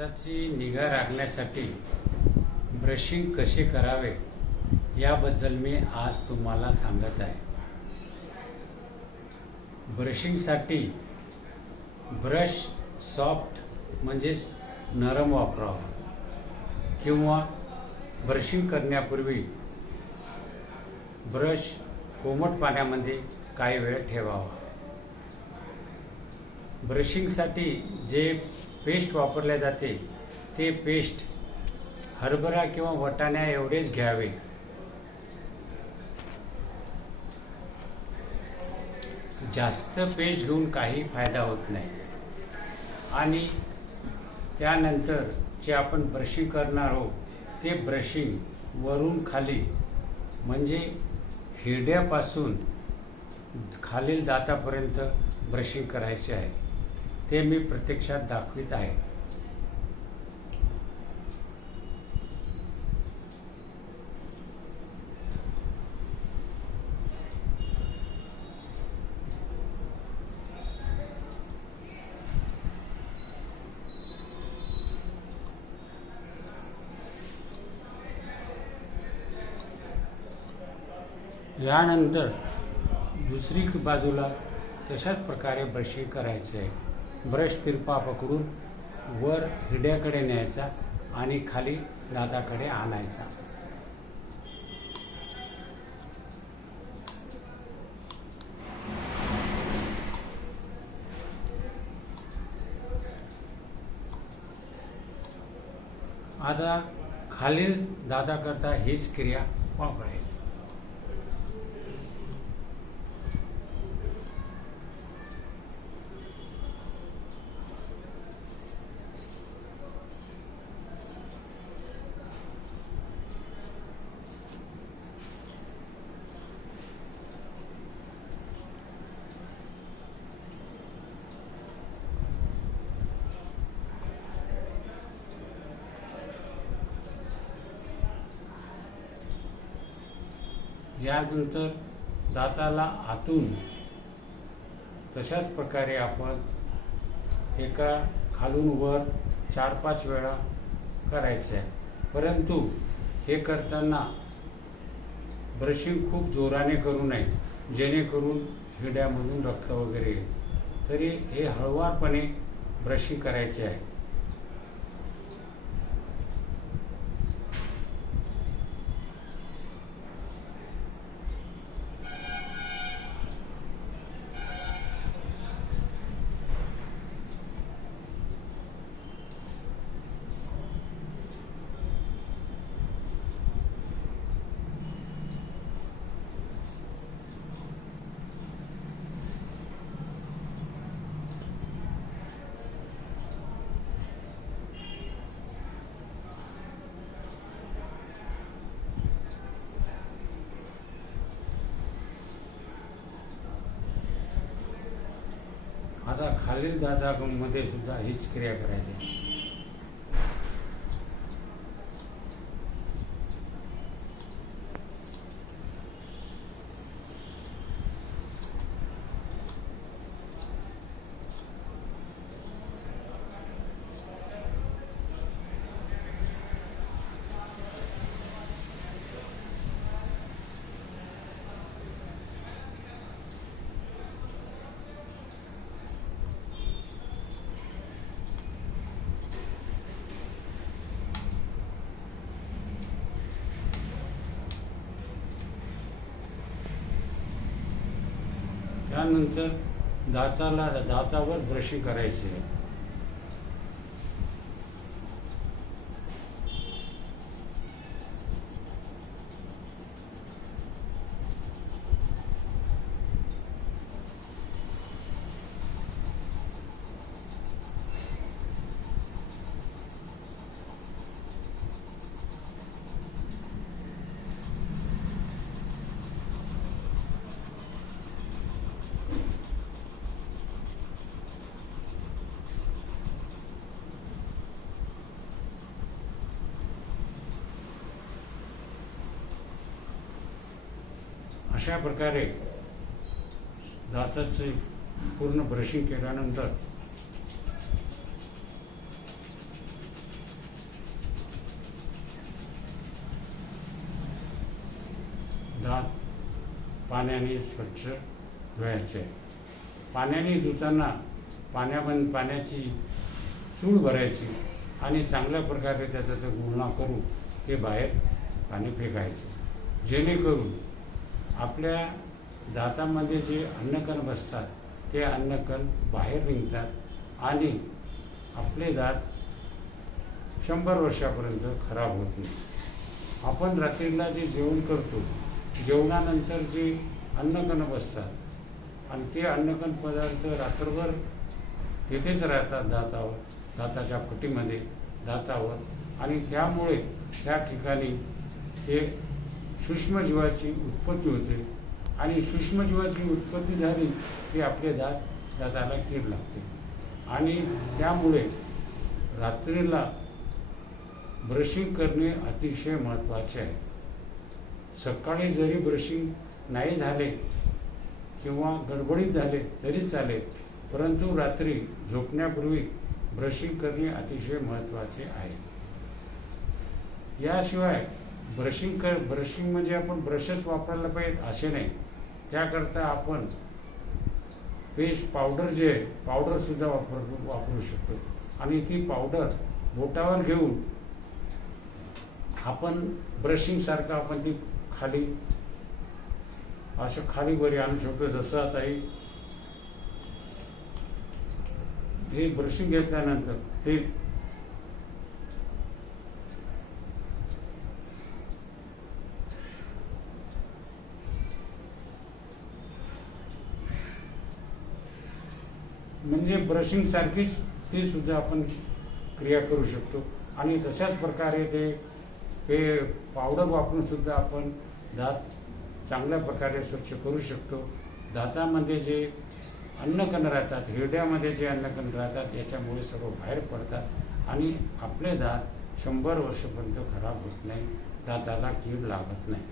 दाताची निगा राखण्यासाठी ब्रशिंग कसे करावे याबद्दल मी आज तुम्हाला सांगत आहे. ब्रशिंगसाठी ब्रश सॉफ्ट म्हणजेच नरम वापरावा किंवा ब्रशिंग करण्यापूर्वी ब्रश कोमट पाण्यामध्ये काही वेळ ठेवावा. ब्रशिंगसाठी जे पेस्ट वापरले जाते ते पेस्ट हरभरा किंवा वटाण्या एवढेच घ्यावे. जास्त पेस्ट घेऊन काही फायदा होत नाही. आणि त्यानंतर जे आपण ब्रशिंग करणार आहोत ते ब्रशिंग वरून खाली म्हणजे हिरड्यापासून खालील दातापर्यंत ब्रशिंग करायचे आहे. ते मी प्रत्यक्षात दाखवित आहे. यानंतर दुसरी बाजूला तशाच प्रकारे ब्रशिंग करायचे आहे ब्रश तिरपा पकडून वर हिरड्याकडे न्यायचा आणि खाली दाताकडे आणायचा. आता खालील दाताकरता हीच क्रिया वापरायची. यानंतर दाताला आतून तशाच प्रकारे आपण एका खालून वर चार पाच वेळा करायचे आहे. परंतु हे करताना ब्रशिंग खूप जोराने करू नये जेणेकरून हिड्यामधून रक्त वगैरे येईल. तरी हे हळुवारपणे ब्रशिंग करायचे आहे. आता खालील दातामध्ये सुद्धा हीच क्रिया करायची त्यानंतर दाताला दातावर ब्रशिंग करायचे. अशा प्रकारे दाताचे पूर्ण ब्रशिंग केल्यानंतर दात पाण्याने स्वच्छ धुवायचे. पाण्याने धुताना पाण्यामध्ये पाण्याची चूळ भरायची आणि चांगल्या प्रकारे त्याचा गुळणा करून ते बाहेर पाणी फेकायचे. जेणेकरून आपल्या दातामध्ये जे अन्नकण बसतात ते अन्नकण बाहेर निघतात आणि आपले दात शंभर वर्षापर्यंत खराब होत नाही. आपण रात्रीला जे जेवण करतो जेवणानंतर जे अन्नकण बसतात आणि ते अन्नकण पदार्थ रात्रभर तिथेच राहतात दातावर दाताच्या फुटीमध्ये दातावर आणि त्यामुळे त्या ठिकाणी ते सूक्ष्मजीवाची उत्पत्ती होते. आणि सूक्ष्मजीवाची उत्पत्ती झाली की आपले दात दाताला कीड लागते. आणि त्यामुळे रात्रीला ब्रशिंग करणे अतिशय महत्त्वाचे आहे. सकाळी जरी ब्रशिंग नाही झाले किंवा गडबडीत झाले तरी चालेल परंतु रात्री झोपण्यापूर्वी ब्रशिंग करणे अतिशय महत्त्वाचे आहे. याशिवाय ब्रशिंग कर ब्रशिंग म्हणजे आपण ब्रशच वापरायला पाहिजे असे नाही. त्याकरता आपण पेस्ट पावडर जे आहे पावडर सुद्धा वापर वापरू शकतो. आणि ती पावडर बोटावर घेऊन आपण ब्रशिंग सारखं आपण ती खाली असं खाली वरी आणू शकतो. जसं आता हे हे ब्रशिंग घेतल्यानंतर हे म्हणजे ब्रशिंग सारखीच ती सुद्धा आपण क्रिया करू शकतो. आणि तशाच प्रकारे ते ते पावडर वापरून सुद्धा आपण दात चांगल्या प्रकारे स्वच्छ करू शकतो. दातामध्ये जे अन्नकण राहतात हिरड्यामध्ये जे अन्नकण राहतात याच्यामुळे सर्व बाहेर पडतात आणि आपले दात शंभर वर्षपर्यंत खराब होत नाही. दाताला कीड लागत नाही.